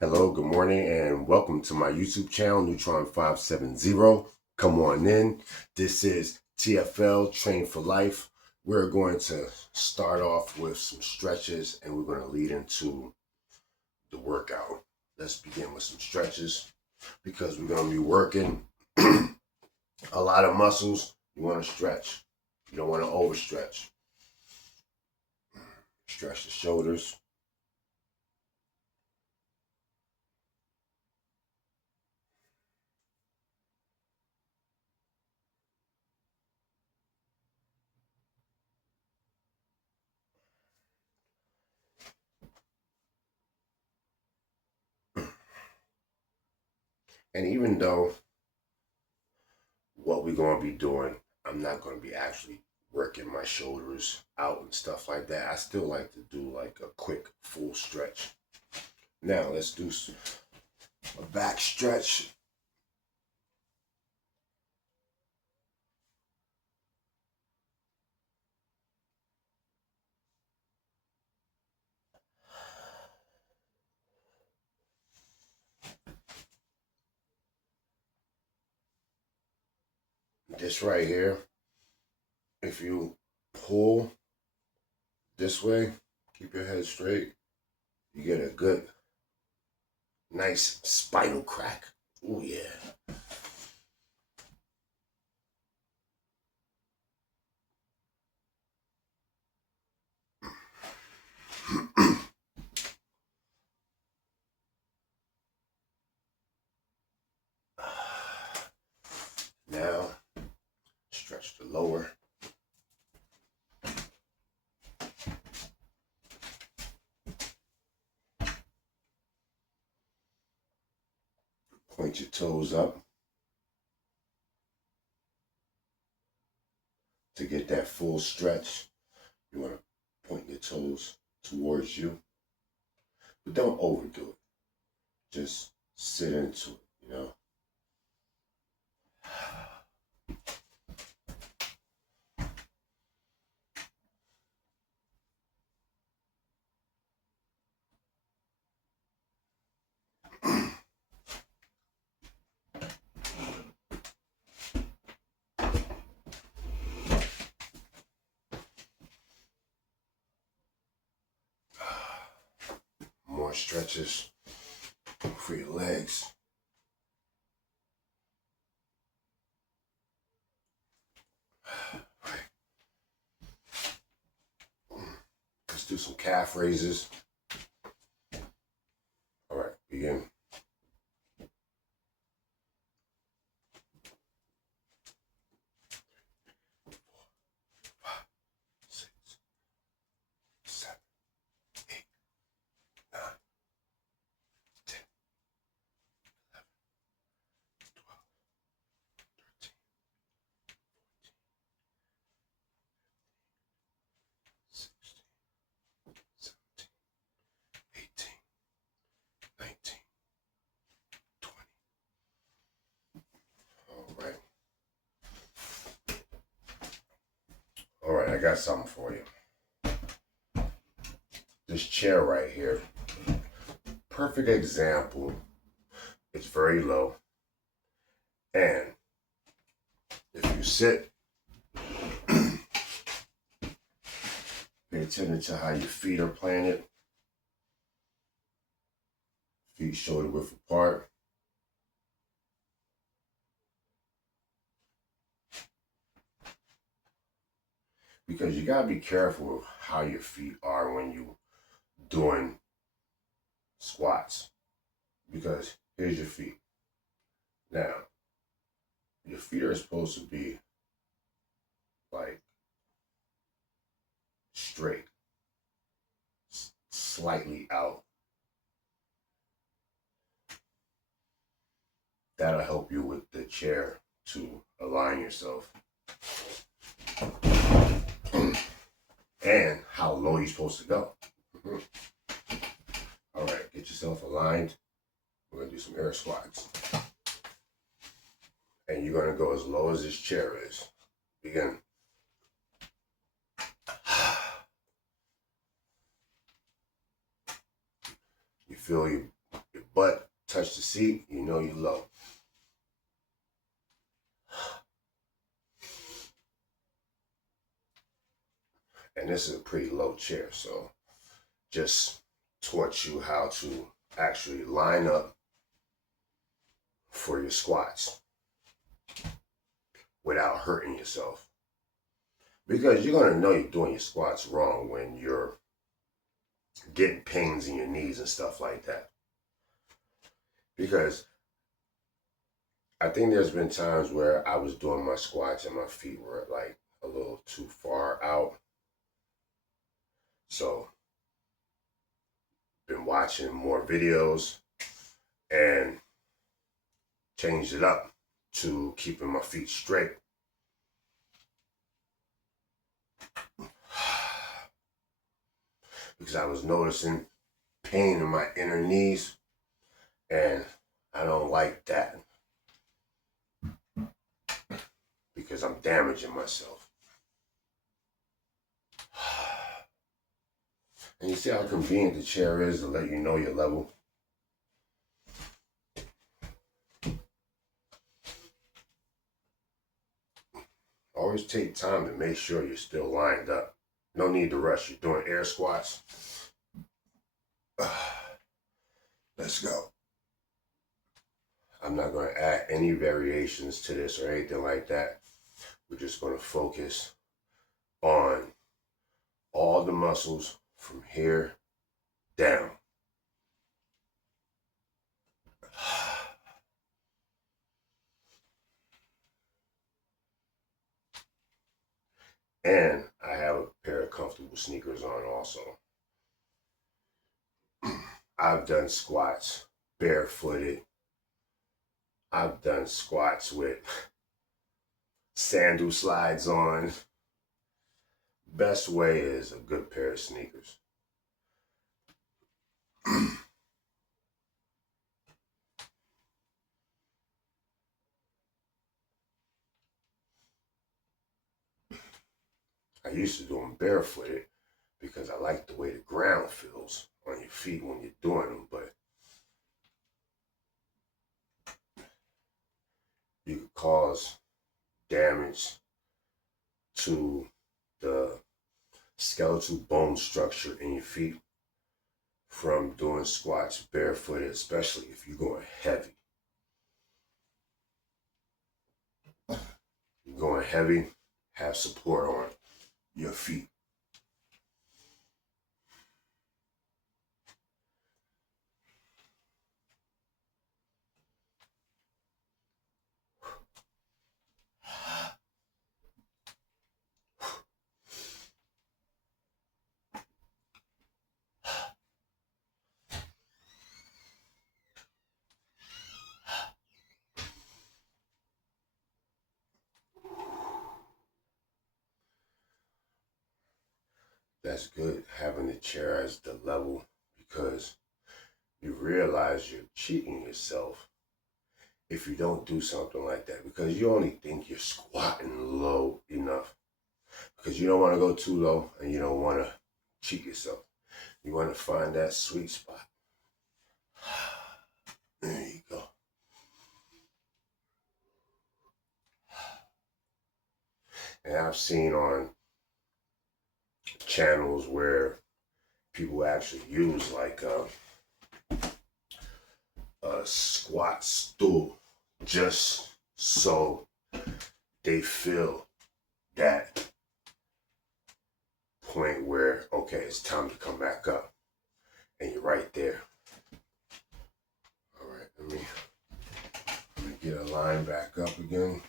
Hello, good morning, and welcome to my YouTube channel, Neutron570. Come on in. This is TFL, Train for Life. We're going to start off with some stretches, and we're going to lead into the workout. Let's begin with some stretches because we're going to be working a lot of muscles. You want to stretch. You don't want to overstretch. Stretch the shoulders. And even though what we're going to be doing, I'm not going to be actually working my shoulders out and stuff like that. I still like to do like a quick full stretch. Now let's do a back stretch. This right here, if you pull this way, keep your head straight, you get a good, nice spinal crack. Oh yeah. Now, stretch the lower. Point your toes up to get that full stretch. You want to point your toes towards you, but don't overdo it. Just sit into it. More stretches for your legs. Right. Let's do some calf raises. All right, begin. 6, 7, 8, 9, 10, 11, 12, 13, 16, 17, 18, 19, 20. All right. All right, I got something for you. This chair right here, perfect example. It's very low. And if you sit, pay attention to how your feet are planted. Feet shoulder width apart. Because you gotta be careful of how your feet are when you doing squats. Because here's your feet. Now, your feet are supposed to be like straight, slightly out. That'll help you with the chair to align yourself. And how low you're supposed to go. All right, get yourself aligned. We're gonna do some air squats. And you're gonna go as low as this chair is. Begin. You feel your butt touch the seat, you know you're low. And this is a pretty low chair, so just taught you how to actually line up for your squats without hurting yourself. Because you're going to know you're doing your squats wrong when you're getting pains in your knees and stuff like that. Because I think there's been times where I was doing my squats and my feet were like a little too far out. So, been watching more videos and changed it up to keeping my feet straight. Because I was noticing pain in my inner knees, and I don't like that because I'm damaging myself. And you see how convenient the chair is to let you know your level? Always take time to make sure you're still lined up. No need to rush. You're doing air squats. Let's go. I'm not going to add any variations to this or anything like that. We're just going to focus on all the muscles from here down. And I have a pair of comfortable sneakers on also. I've done squats barefooted. I've done squats with sandal slides on. Best way is a good pair of sneakers. I used to do them barefooted because I like the way the ground feels on your feet when you're doing them, but you could cause damage to the skeletal bone structure in your feet from doing squats barefooted, especially if you're going heavy. You're going heavy, have support on your feet. That's good, having the chair as the level, because you realize you're cheating yourself if you don't do something like that, because you only think you're squatting low enough because you don't want to go too low and you don't want to cheat yourself. You want to find that sweet spot. There you go. And I've seen on channels where people actually use like a squat stool just so they feel that point where, okay, it's time to come back up. And you're right there. All right, let me get a line back up again.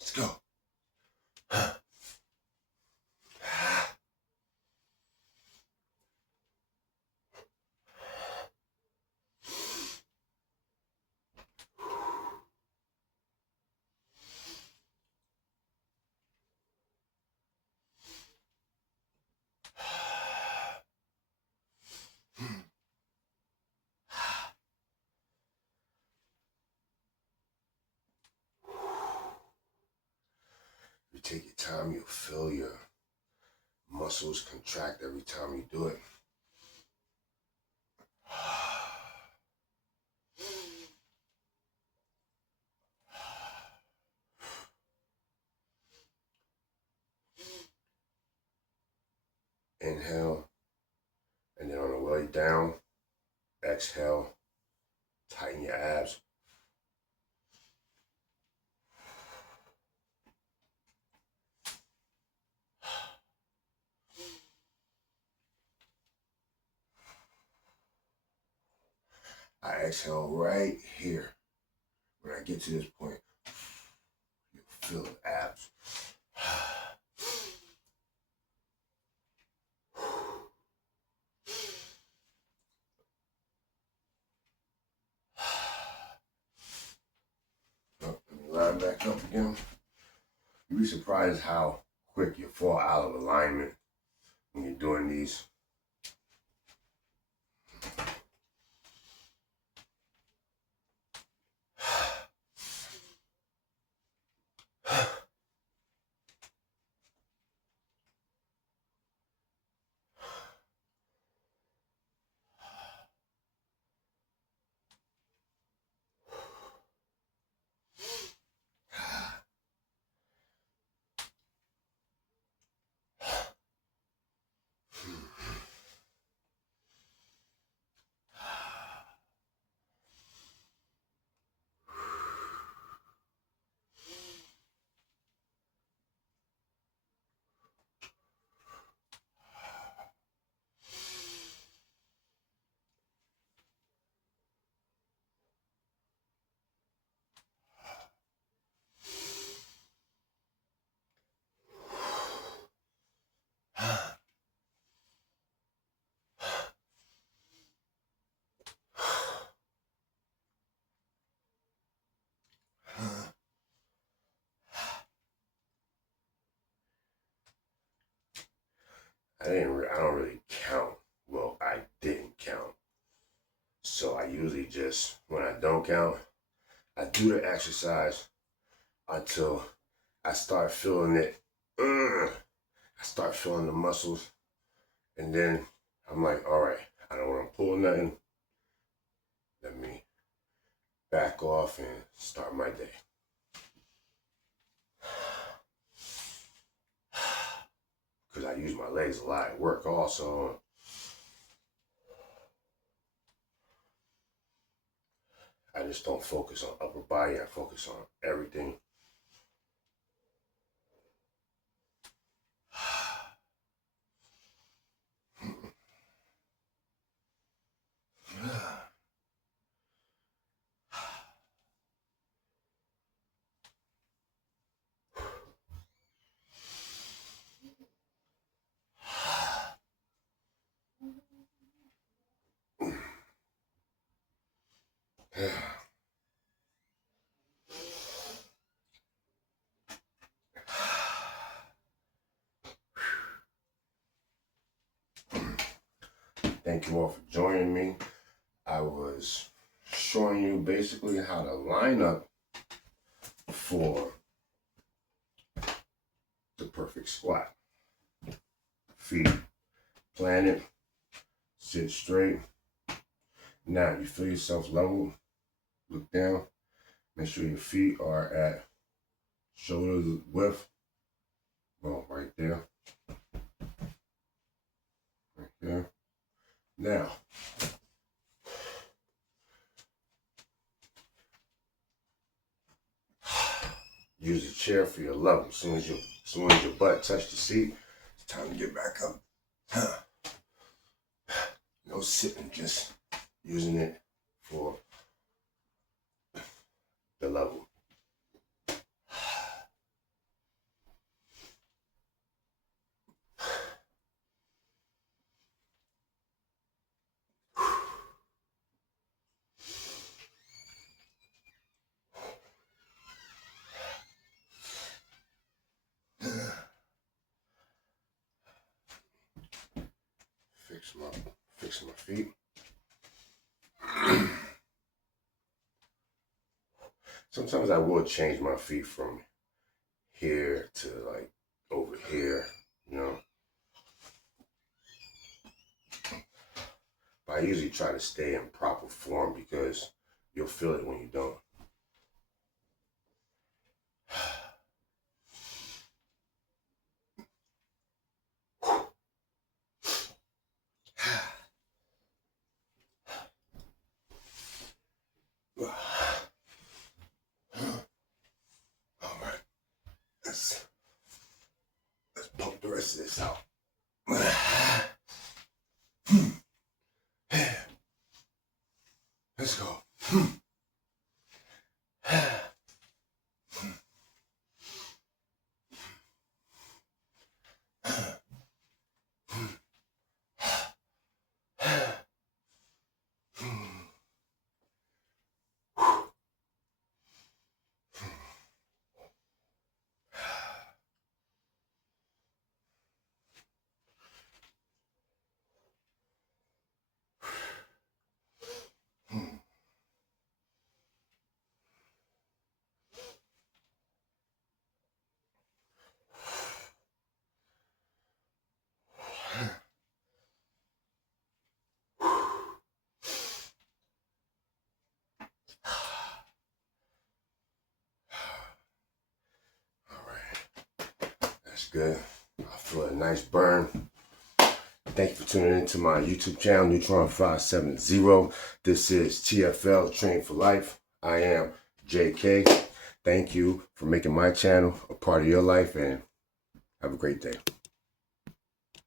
Let's go. You take your time, you'll feel your muscles contract every time you do it. Inhale, and then on the way down, exhale, tighten your abs. I exhale right here. When I get to this point, you'll feel the abs. Let me line back up again. You'd be surprised how quick you fall out of alignment when you're doing these. I don't really count. Well, I didn't count. So I usually just, when I don't count, I do the exercise until I start feeling it. I start feeling the muscles. And then I'm like, all right, I don't want to pull nothing. Let me back off and start my day. Because I use my legs a lot at work also. I just don't focus on upper body. I focus on everything. Thank you all for joining me. I was showing you basically how to line up for the perfect squat. Feet planted, sit straight. Now you feel yourself level, look down, make sure your feet are at shoulder width. Well, right there. Right there. Now, use a chair for your level. As soon as your butt touch the seat, it's time to get back up. No sitting, just using it for the level. Fix my feet. Sometimes I will change my feet from here to like over here, you know. I usually try to stay in proper form because you'll feel it when you don't. All right, let's pump the rest of this out. Let's go. That's good. I feel a nice burn. Thank you for tuning into my YouTube channel, Neutron 570. This is TFL, Train for Life. I am JK. Thank you for making my channel a part of your life, and have a great day.